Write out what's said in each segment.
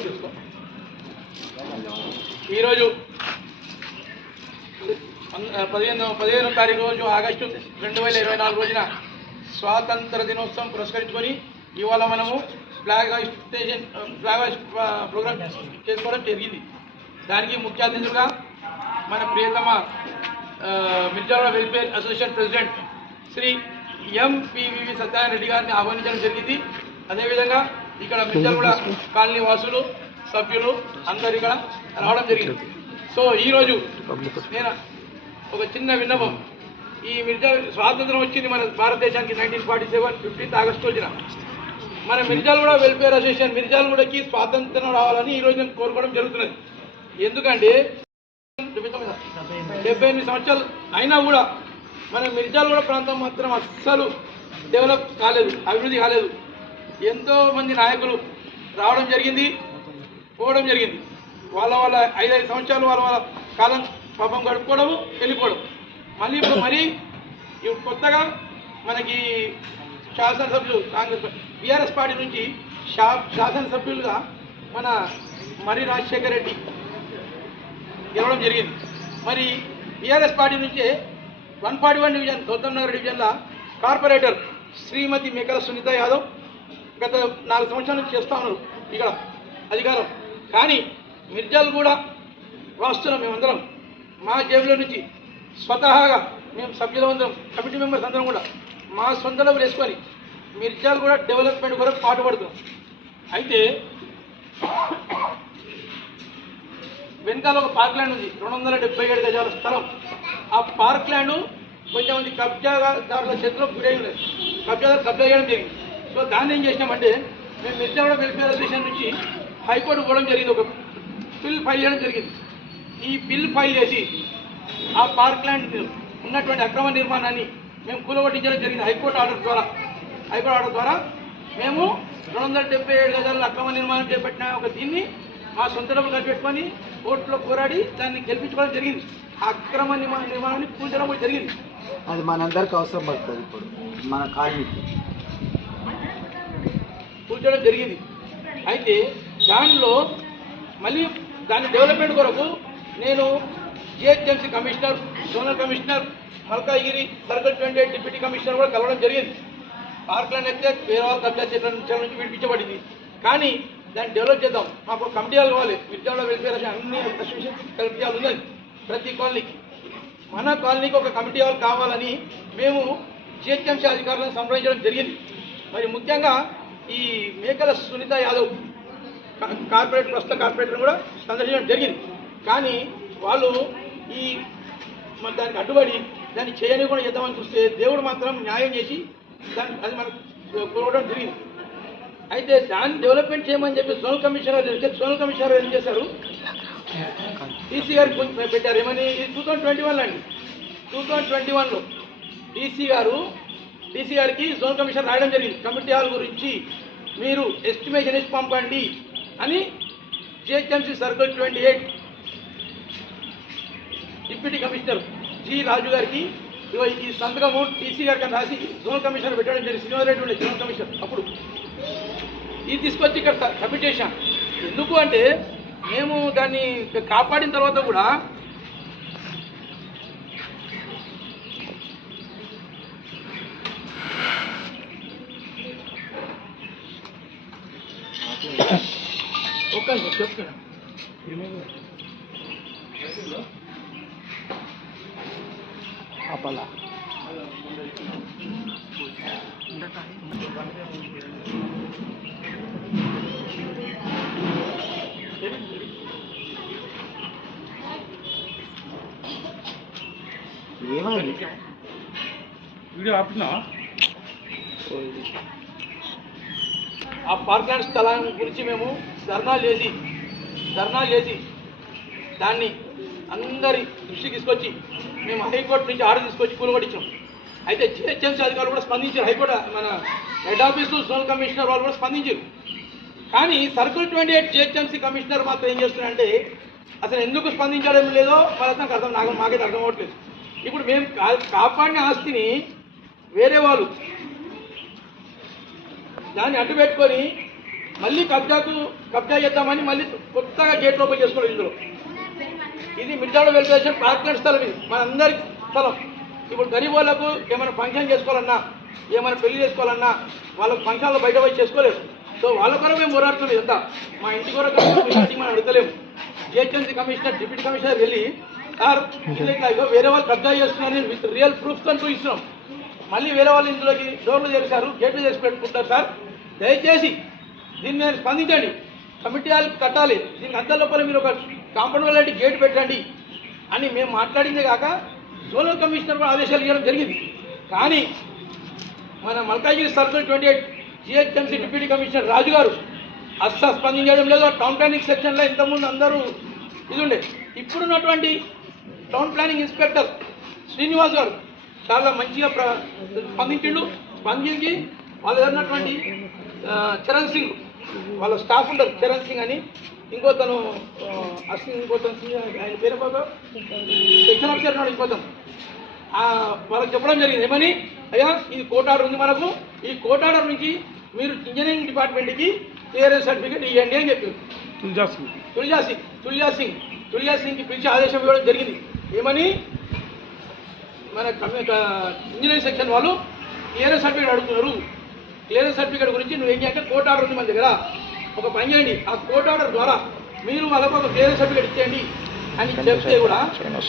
ఈరోజు 15వ తారీఖు రోజు ఆగస్టు 2024 రోజున స్వాతంత్ర దినోత్సవం పురస్కరించుకొని ఇవాళ మనము ఫ్లాగ్ హాయిస్ట్ ప్రోగ్రామ్ చేసుకోవడం జరిగింది. దానికి ముఖ్య అతిథులుగా మన ప్రియతమ Mirjala welfare association president Shri MPVV Satyanarayana Reddy గారిని ఆహ్వానించడం జరిగింది. అదేవిధంగా ఇక్కడ మిర్జాల కాలనీ వాసులు సభ్యులు అందరు ఇక్కడ రావడం జరిగింది. సో ఈరోజు నేను ఒక చిన్న విన్నపం, ఈ మిర్జాల స్వాతంత్రం వచ్చింది మన భారతదేశానికి 1947 15th ఆగస్టు రోజున. మన మిర్జాలగూడ వెల్ఫేర్ అసోసియేషన్ మిర్జాలగూడకి స్వాతంత్రం రావాలని ఈరోజు నేను కోరుకోవడం జరుగుతున్నది. ఎందుకంటే 78 సంవత్సరాలు అయినా కూడా మన మిర్జాలగూడ ప్రాంతం మాత్రం అస్సలు డెవలప్ కాలేదు, అభివృద్ధి కాలేదు. ఎంతో మంది నాయకులు రావడం జరిగింది, పోవడం జరిగింది. వాళ్ళ 5 సంవత్సరాలు వాళ్ళ కాలం పాపం గడుపుకోవడము, వెళ్ళిపోవడం. మళ్ళీ ఇప్పుడు కొత్తగా మనకి శాసనసభ్యులు కాంగ్రెస్ బీఆర్ఎస్ పార్టీ నుంచి శాసనసభ్యులుగా మన మరి రాజశేఖర్ రెడ్డి గెలవడం జరిగింది. మరి బీఆర్ఎస్ పార్టీ నుంచే 141 డివిజన్ గౌతమ్ నగర్ డివిజన్లో కార్పొరేటర్ శ్రీమతి మేకల సునీత యాదవ్ గత 4 సంవత్సరాల నుంచి చేస్తూ ఉన్నారు ఇక్కడ అధికారం. కానీ మిర్జాలు కూడా రాస్తున్నాం మేమందరం మా జేబులో నుంచి స్వతహాగా మేము సభ్యులందరం కమిటీ మెంబర్స్ అందరం కూడా మా సొంత డబ్బులు వేసుకొని మిర్జాలు కూడా డెవలప్మెంట్ కొరకు పాటుపడుతున్నాం. అయితే వెనకాల ఒక పార్క్ ల్యాండ్ ఉంది, 277 గజాల స్థలం. ఆ పార్క్ ల్యాండ్ కొంచెం మంది కబ్జాదారుల చేతిలో గురై ఉన్నది, కబ్జా చేయడం జరిగింది. సో దాన్ని ఏం చేసినామంటే మేము మిర్జాల వెల్ఫేర్ అసోసియేషన్ నుంచి హైకోర్టు పోవడం జరిగింది, ఒక బిల్ ఫైల్ చేయడం జరిగింది. ఈ బిల్ ఫైల్ చేసి ఆ పార్క్ ల్యాండ్ ఉన్నటువంటి అక్రమ నిర్మాణాన్ని మేము కూలగొట్టించడం జరిగింది హైకోర్టు ఆర్డర్ ద్వారా. మేము 277 గజాల అక్రమ నిర్మాణం చేపట్టిన ఒక దీన్ని మా సొంత డబ్బులు ఖర్చు పెట్టుకొని కోర్టులో పోరాడి దాన్ని గెలిపించుకోవడం జరిగింది. ఆ అక్రమ నిర్మాణాన్ని కూల్చడం జరిగింది. అది మనందరికీ అవసరం పడుతుంది, ఇప్పుడు మన కాలనీకి కూల్చడం జరిగింది. అయితే దానిలో మళ్ళీ దాని డెవలప్మెంట్ కొరకు నేను GHMC commissioner, zonal commissioner, Malkajgiri circle 28 deputy commissioner కూడా కలవడం జరిగింది. పార్క్లను అయితే వేరే వాళ్ళ కబ్జా చేయడం నుంచి విడిపించబడింది. కానీ దాన్ని డెవలప్ చేద్దాం, మాకు కమిటీలు కావాలి. మిర్జాల వెల్ఫేర్ అన్ని అసోసియేషన్ కమిటీలు ఉన్నాయి ప్రతి కాలనీకి. మన కాలనీకి ఒక కమిటీ హాల్ కావాలని మేము జిహెచ్ఎంసీ అధికారులను సంప్రదించడం జరిగింది. మరి ముఖ్యంగా ఈ మేకల సునీత యాదవ్ ప్రస్తుత కార్పొరేటర్ కూడా సందర్శించడం జరిగింది. కానీ వాళ్ళు దానికి అడ్డుపడి దాన్ని చేయని కూడా చేద్దామని చూస్తే దేవుడు మాత్రం న్యాయం చేసి అది మనకు కోరడం జరిగింది. అయితే దాన్ని డెవలప్మెంట్ చేయమని చెప్పి జోనల్ కమిషనర్ ఏం చేశారు, డీసీ గారికి పెట్టారు. ఏమని 2021 అండి, 2021లో డీసీ గారికి జోనల్ కమిషనర్ రాయడం జరిగింది. కమిటీ హాల్ గురించి మీరు ఎస్టిమేషన్ ఇచ్చి పంపండి అని GHMC circle 28 deputy commissioner G Raju గారికి ఈ సంతకము టీసీ గారికి రాసి జోనల్ కమిషనర్ పెట్టడం జరిగింది. శ్రీనివాసరెడ్డి ఉండే జోనల్ కమిషనర్. అప్పుడు ఇది తీసుకొచ్చి ఇక్కడ సబ్మిట్ చేశాం. ఎందుకు అంటే మేము దాన్ని కాపాడిన తర్వాత కూడా చెప్తున్నా అప్పలా ఏమైంది వీడియో ఆపినా? ఆ పార్క్ ల్యాండ్ స్థలం గురించి మేము ధర్నాలు చేసి దాన్ని అందరి దృష్టికి తీసుకొచ్చి మేము హైకోర్టు నుంచి ఆర్డర్ తీసుకొచ్చి కూలగొట్టించాం. అయితే జిహెచ్ఎంసీ అధికారులు కూడా స్పందించారు. హైకోర్టు మన హెడ్ ఆఫీసు జోనల్ కమిషనర్ వాళ్ళు కూడా స్పందించారు. కానీ సర్కిల్ 28 జిహెచ్ఎంసీ కమిషనర్ మాత్రం ఏం చేస్తున్నారంటే అసలు ఎందుకు స్పందించడం లేదో వాళ్ళకి మాకైతే అర్థం అవ్వట్లేదు. ఇప్పుడు మేము కాపాడిన ఆస్తిని వేరే వాళ్ళు దాన్ని అడ్డు పెట్టుకొని మళ్ళీ కబ్జా చేద్దామని మళ్ళీ కొత్తగా గేట్ ఓపెన్ చేసుకోవాలి. ఇందులో ఇది మిర్జాడ వెల్ఫేర్ పార్క్లెంట్ స్థలం, ఇది మనందరి స్థలం. ఇప్పుడు గరీబ్ వాళ్ళకు ఏమైనా ఫంక్షన్ చేసుకోవాలన్నా, ఏమైనా పెళ్లి చేసుకోవాలన్నా వాళ్ళకి ఫంక్షన్లో బయట పోయి చేసుకోలేరు. సో వాళ్ళ కొరకు మేము పోరాడుతున్నాం. ఇదంతా మా ఇంటి కొరకు మనం అడగలేము. జిహెచ్ఎంసీ కమిషనర్, డిప్యూటీ కమిషనర్ వెళ్ళి సార్ ఇట్లా వేరే వాళ్ళు కబ్జా చేస్తున్నారని విత్ రియల్ ప్రూఫ్తో చూపిస్తున్నాం. మళ్ళీ వేరే వాళ్ళు ఇందులోకి డోర్లు తెరిచారు, గేట్లు తెరిచి పెట్టుకుంటారు. సార్ దయచేసి దీన్ని నేను స్పందించండి, కమిటీ వాళ్ళకి కట్టాలి, దీనికి అంత లోపల మీరు ఒక కాంపౌండ్ వాళ్ళ గేట్ పెట్టండి అని మేము మాట్లాడిందే కాక జోనల్ కమిషనర్ కూడా ఆదేశాలు ఇవ్వడం జరిగింది. కానీ మన Malkajgiri circle 28 GHMC deputy commissioner Raju గారు అస్సలు స్పందించడం లేదు. టౌన్ ప్లానింగ్ సెక్షన్లో ఇంతకుముందు అందరూ ఇది ఉండే. ఇప్పుడున్నటువంటి టౌన్ ప్లానింగ్ ఇన్స్పెక్టర్ శ్రీనివాస్ గారు చాలా మంచిగా స్పందించి వాళ్ళ ఉన్నటువంటి చరణ్ సింగ్ వాళ్ళ స్టాఫ్ ఉంటారు, చరణ్ సింగ్ అని, ఇంకోతను ఆయన పేరు సెక్షన్ ఆఫీసర్ ఉన్నాడు, ఇంకోతను వాళ్ళకి చెప్పడం జరిగింది. ఏమని, అయ్యా ఇది కోర్ట్ ఆర్డర్ ఉంది మనకు, ఈ కోర్ట్ ఆర్డర్ నుంచి మీరు ఇంజనీరింగ్ డిపార్ట్మెంట్కి క్లియరెన్స్ సర్టిఫికేట్ ఇవ్వండి అని చెప్పారు. తుల్జా సింగ్కి పిలిచి ఆదేశం ఇవ్వడం జరిగింది. ఏమని, మన ఇంజనీరింగ్ సెక్షన్ వాళ్ళు క్లియరెన్స్ సర్టిఫికేట్ అడుగుతున్నారు. క్లియరెన్స్ సర్టిఫికేట్ గురించి నువ్వు ఏం చేయాలంటే కోర్ట్ ఆర్డర్ ఉంది మన దగ్గర, ఒక పని చేయండి, ఆ కోర్ట్ ఆర్డర్ ద్వారా మీరు వాళ్ళకు ఒక క్లియరెన్స్ సర్టిఫికేట్ ఇచ్చేయండి అని చెప్తే కూడా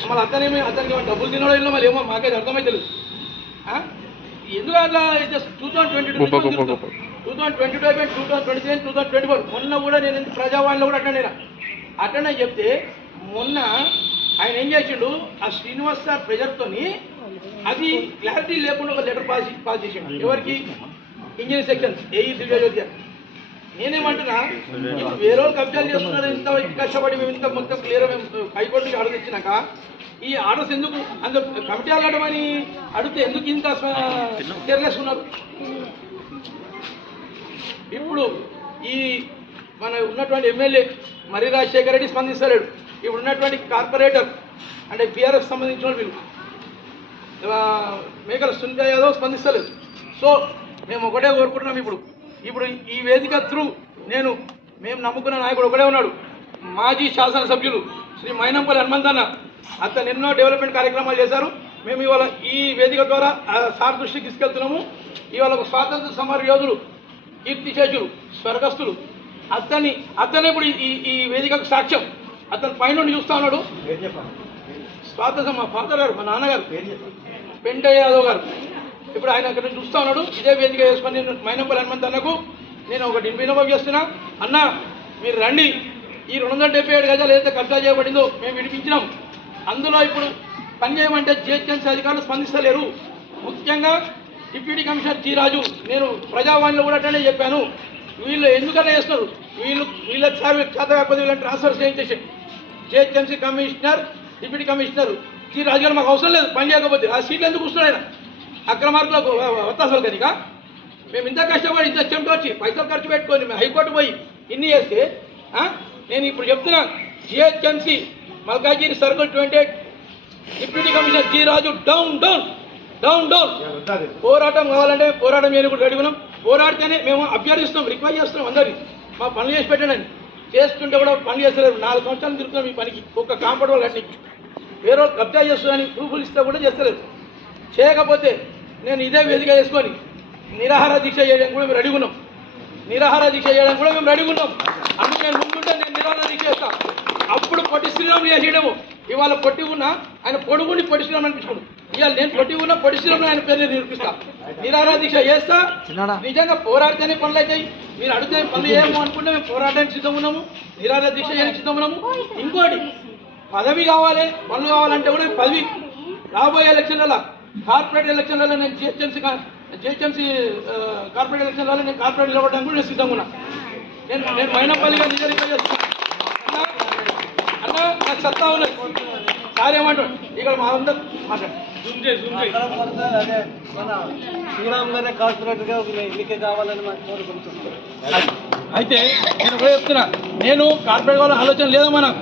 మళ్ళీ అతనికి ఏమో డబ్బులు తినడం ఇల్లు మళ్ళీ ఏమో మాకైతే అర్థమైతే లేదు. ఎందుకు అట్లా 2022 అయిపోయింది, 2023, 2024 మొన్న కూడా నేను ప్రజావాణిలో కూడా అటెండ్ చెప్తే మొన్న ఆయన ఏం చేసిండు, ఆ శ్రీనివాస్ సార్ ప్రెజర్తోని అది క్లారిటీ లేకుండా ఒక లెటర్ పాస్ చేసిండు. ఎవరికి, ఇంజనీరింగ్ సెక్షన్ ఏఈ దివ్యజ్యోతి. నేనేమంటున్నా, వేరే వాళ్ళు కబ్జాలు చేస్తున్నారు, ఇంత కష్టపడి మేము ఇంత మొత్తం క్లియర్ మేము హైకోర్టుకి ఆర్డర్ ఇచ్చినాక ఈ ఆర్డర్స్ ఎందుకు అంత కమిటీ ఆడమని అడిగితే ఎందుకు ఇంత కేర్లెస్ ఉన్నారు? ఇప్పుడు ఈ మన ఉన్నటువంటి ఎమ్మెల్యే మర్రి రాజశేఖర రెడ్డి స్పందిస్తలేడు. ఇప్పుడు ఉన్నటువంటి కార్పొరేటర్ అంటే బీఆర్ఎఫ్ సంబంధించిన వీళ్ళు మేకల సునీత యాదవ్ స్పందిస్తలేదు. సో మేము ఒకటే కోరుకుంటున్నాం, ఇప్పుడు ఈ వేదిక త్రూ మేము నమ్ముకున్న నాయకుడు ఒకడే ఉన్నాడు, మాజీ శాసనసభ్యులు శ్రీ మైనంపల్లి హనుమంతన్న. అతను ఎన్నో డెవలప్మెంట్ కార్యక్రమాలు చేశారు. మేము ఇవాళ ఈ వేదిక ద్వారా సార్ దృష్టికి తీసుకెళ్తున్నాము. ఇవాళ ఒక స్వాతంత్ర సమర యోధులు, కీర్తిశేషులు, స్వర్గస్థులు, అతనే ఇప్పుడు ఈ వేదికకు సాక్ష్యం. అతను పైనుండి చూస్తా ఉన్నాడు. స్వాతంత్ర మా ఫాదర్ గారు, మా నాన్నగారు పెంటయ్య యాదవ్ గారు, ఇప్పుడు ఆయన అక్కడ చూస్తూ ఉన్నాడు. ఇదే వేదిక చేసుకొని నేను మైనంపల్లి హనుమంతన్నకు నేను ఒకటి విన్నపం చేస్తున్నా, అన్న మీరు రండి, ఈ 277 గజాలు ఏదైతే కబ్జా చేయబడిందో మేము విడిపించినాం, అందులో ఇప్పుడు పని చేయమంటే జిహెచ్ఎంసీ అధికారులు స్పందిస్తలేరు. ముఖ్యంగా డిప్యూటీ కమిషనర్ జి రాజు, నేను ప్రజావాణిలో కూడా అటెండ్ చెప్పాను, వీళ్ళు ఎందుకన్నా చేస్తున్నారు, వీళ్ళకి సార్ చేత కాకపోతే వీళ్ళని ట్రాన్స్ఫర్ చేయించేసి GHMC commissioner deputy commissioner G Raju గారు మాకు అవసరం లేదు పని చేయకపోతే, ఆ సీట్లు ఎందుకు కూర్చున్నాడు ఆయన అక్రమార్కులకు వత్తాసలు కనుక. మేము ఇంత కష్టపడి ఇంత చెమట వచ్చి పైసలు ఖర్చు పెట్టుకొని మేము హైకోర్టు పోయి ఇన్ని చేస్తే నేను ఇప్పుడు చెప్తున్నా, GHMC Malkajgiri circle 28 deputy commissioner G Raju down down down down. పోరాటం కావాలంటే పోరాటం చేయని కూడా రెడీ ఉన్నాం. పోరాడితేనే మేము అభ్యర్థిస్తున్నాం, రిక్వెస్ట్ చేస్తున్నాం అందరినీ మా పనులు చేసి పెట్టండి. చేస్తుంటే కూడా పనులు చేస్తలేరు. 4 సంవత్సరాలు తిరుగుతున్నాం ఈ పనికి, ఒక్క కాంపౌండ్ వాళ్ళు అన్నింటికి. వేరే వాళ్ళు కబ్జా చేస్తున్నారని ప్రూఫ్లు ఇస్తే కూడా చేస్తలేదు. చేయకపోతే నేను ఇదే వేదిక చేసుకొని నిరాహార దీక్ష చేయడానికి కూడా మేము రెడీ ఉన్నాం. అందుకు నేను ముందుంటే నేను నిరాహార దీక్ష చేస్తాను. అప్పుడు పొట్టి శ్రీరాములు చేసేయడము, ఇవాళ పొట్టి ఉన్నా ఆయన పొడుగుని పొట్టి శ్రీరామ్ అనిపించుకోండి. ఇవాళ నేను పొట్టి ఉన్నా పొట్టి శ్రీరాములు ఆయన పేరు నిరూపిస్తా. నిరాహార దీక్ష చేస్తా. నిజంగా పోరాడితేనే పనులు అవుతాయి. మీరు అడిగితే పనులు ఏమో అనుకుంటే మేము పోరాటానికి సిద్ధం ఉన్నాము, నిరాహార దీక్ష చేయడానికి సిద్ధం ఉన్నాము. ఇంకోటి పదవి కావాలి, పనులు కావాలంటే కూడా పదవి రాబోయే ఎలక్షన్లలో కార్పొరేట్ ఎలక్షన్లలో నేను జిహెచ్ఎంసీ కార్పొరేట్ ఎలక్షన్లలో నేను కార్పొరేట్ నిలబడడానికి కూడా నేను సిద్ధంగా ఉన్నా. నేను మైనంపల్లిగా నిజంగా చేస్తున్నాను అన్న, నాకు సత్తా ఉన్నది. సార్ ఏమంటాడు ఇక్కడ మా అందరూ మాట్లాడు. శ్రీరామ్ గారే కార్పొరేటర్గా ఎన్నిక కావాలని మాకు కోరుకుంటున్నాను. అయితే నేను కూడా చెప్తున్నా, నేను కార్పొరేట్ కావాలని ఆలోచన లేదమ్మా. నాకు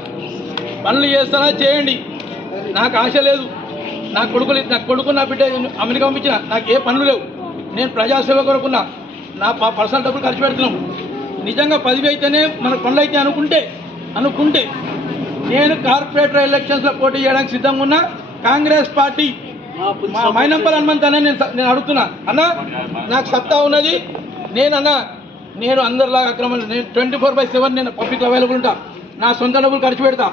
పనులు చేస్తానా చేయండి, నాకు ఆశ లేదు. నా కొడుకు నా బిడ్డ అమెరికా పంపించిన, నాకు ఏ పనులు లేవు. నేను ప్రజాసేవ కొరకున్నా, నా పర్సనల్ డబ్బులు ఖర్చు పెడుతున్నాం. నిజంగా 10 అయితేనే మన పనులు అయితే అనుకుంటే నేను కార్పొరేటర్ ఎలక్షన్స్లో పోటీ చేయడానికి సిద్ధంగా ఉన్నా. కాంగ్రెస్ పార్టీ మా మైనంపల్లి హనుమంత్ అనే నేను అడుగుతున్నా అన్న, నాకు సత్తా ఉన్నది. నేను అందరిలాగా అక్రమం, నేను 24/7 నేను పబ్లిక్ అవైలబుల్ ఉంటా. నా సొంత డబ్బులు ఖర్చు పెడతా,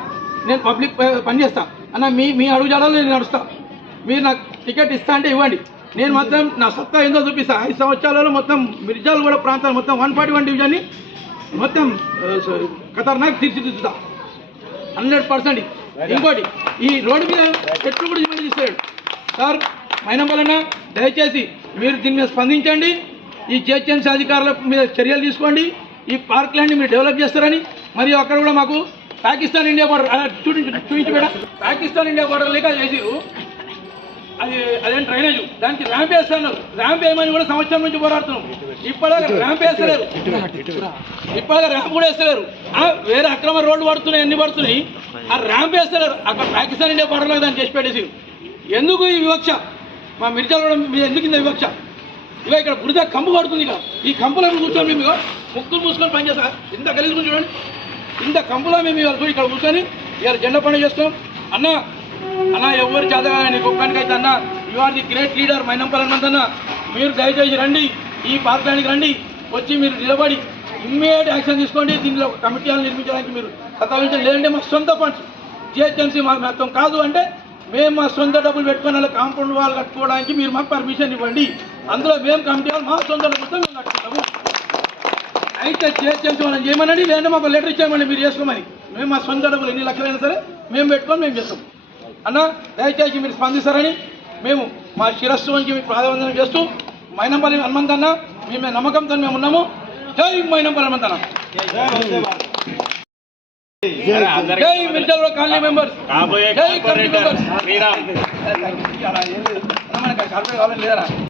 నేను పబ్లిక్ పని చేస్తా అన్న. మీ అడుగు జాడలో నేను నడుస్తా. మీరు నాకు టికెట్ ఇస్తా అంటే ఇవ్వండి, నేను మాత్రం నా సత్తా ఏందో చూపిస్తా. 5 సంవత్సరాలలో మొత్తం మిర్జాలగూడ ప్రాంతాలు మొత్తం 141 డివిజన్ని మొత్తం ఖతర్నాక్ తీర్చిదిద్దుతా 100%. ఇంకోటి, ఈ రోడ్డు మీద చెట్లు కూడా ఇవ్వండి తీస్తాడు సార్. మైనంపల్లన్న దయచేసి మీరు దీని మీద స్పందించండి. ఈ జిహెచ్ఎంసీ అధికారుల మీద చర్యలు తీసుకోండి. ఈ పార్క్ ల్యాండ్ మీరు డెవలప్ చేస్తారని, మరియు అక్కడ కూడా మాకు పాకిస్తాన్ ఇండియా బార్డర్ చూపించబెడ పాకిస్తాన్ ఇండియా బార్డర్ లేక చేసిరు. అదేం డ్రైనేజ్, దానికి ర్యాంప్ వేస్తాను. ర్యాంప్ వేయమని కూడా సంవత్సరం నుంచి పోరాడుతున్నాం. ఇప్పటిదాకా ర్యాంప్ వేస్తలేరు, ఇప్పటిదాకా ర్యాంప్ కూడా వేస్తలేరు. వేరే అక్రమ రోడ్లు పడుతున్నాయి, ఎన్ని పడుతున్నాయి, ఆ ర్యాంప్ వేస్తలేరు. అక్కడ పాకిస్తాన్ ఇండియా బార్డర్లో దాన్ని చేసి పెట్టేసి. ఎందుకు ఈ వివక్ష? మా మిర్జాలగూడ మీద ఎందుకు ఇంత వివక్ష? ఇక ఇక్కడ బురద కంపు పడుతుంది. ఇక ఈ కంపులో కూర్చొని మేము ముక్కులు మూసుకొని పనిచేస్తాం. ఇంత గలీజు చూడండి, ఇంత కంపులో మేము ఇవాళ ఇక్కడ కూర్చొని ఇవాళ జెండా పండుగ చేస్తాం. అన్న ఎవరు చేతగా నీకు ఒక్కడికైతే అన్న, you are the great leader Mynampally Hanumanth అన్న. మీరు దయచేసి రండి, ఈ పార్కులానికి రండి, వచ్చి మీరు నిలబడి ఇమ్మీడియట్ యాక్షన్ తీసుకోండి. దీనిలో కమిటీలు నిర్మించడానికి మీరు సతావించండి. లేదంటే మా సొంత ఫండ్స్ జిహెచ్ఎంసీ మా మొత్తం కాదు అంటే మేము మా సొంత డబ్బులు పెట్టుకుని వాళ్ళ కాంపౌండ్ వాళ్ళు కట్టుకోవడానికి మీరు మాకు పర్మిషన్ ఇవ్వండి. అందులో మేము కమిటీ వాళ్ళు మా సొంత డబ్బులతో మేము కట్టుకుంటాము. అయితే జిహెచ్ఎంసీ వాళ్ళని చేయమనండి, లేదంటే మాకు లెటర్ ఇచ్చామని మీరు చేసుకోమని. మేము మా సొంత డబ్బులు ఎన్ని లక్షలైనా సరే మేము పెట్టుకొని మేము చేస్తాం. అన్న దయచేసి మీరు స్పందిస్తారని మేము మా శిరస్సు వంచి మీకు ప్రాధాన్యత చేస్తూ, మైనంపల్లి హనుమంత్ అన్న మేము నమ్మకంతో మేము ఉన్నాము. జై మైనంపల్లి హనుమంత్ అన్న, జై మిర్జాలగూడ కాలనీ మెంబర్స్, జై కమిటీ మెంబర్స్. కార్పొరేట్ కావాలని లేదా?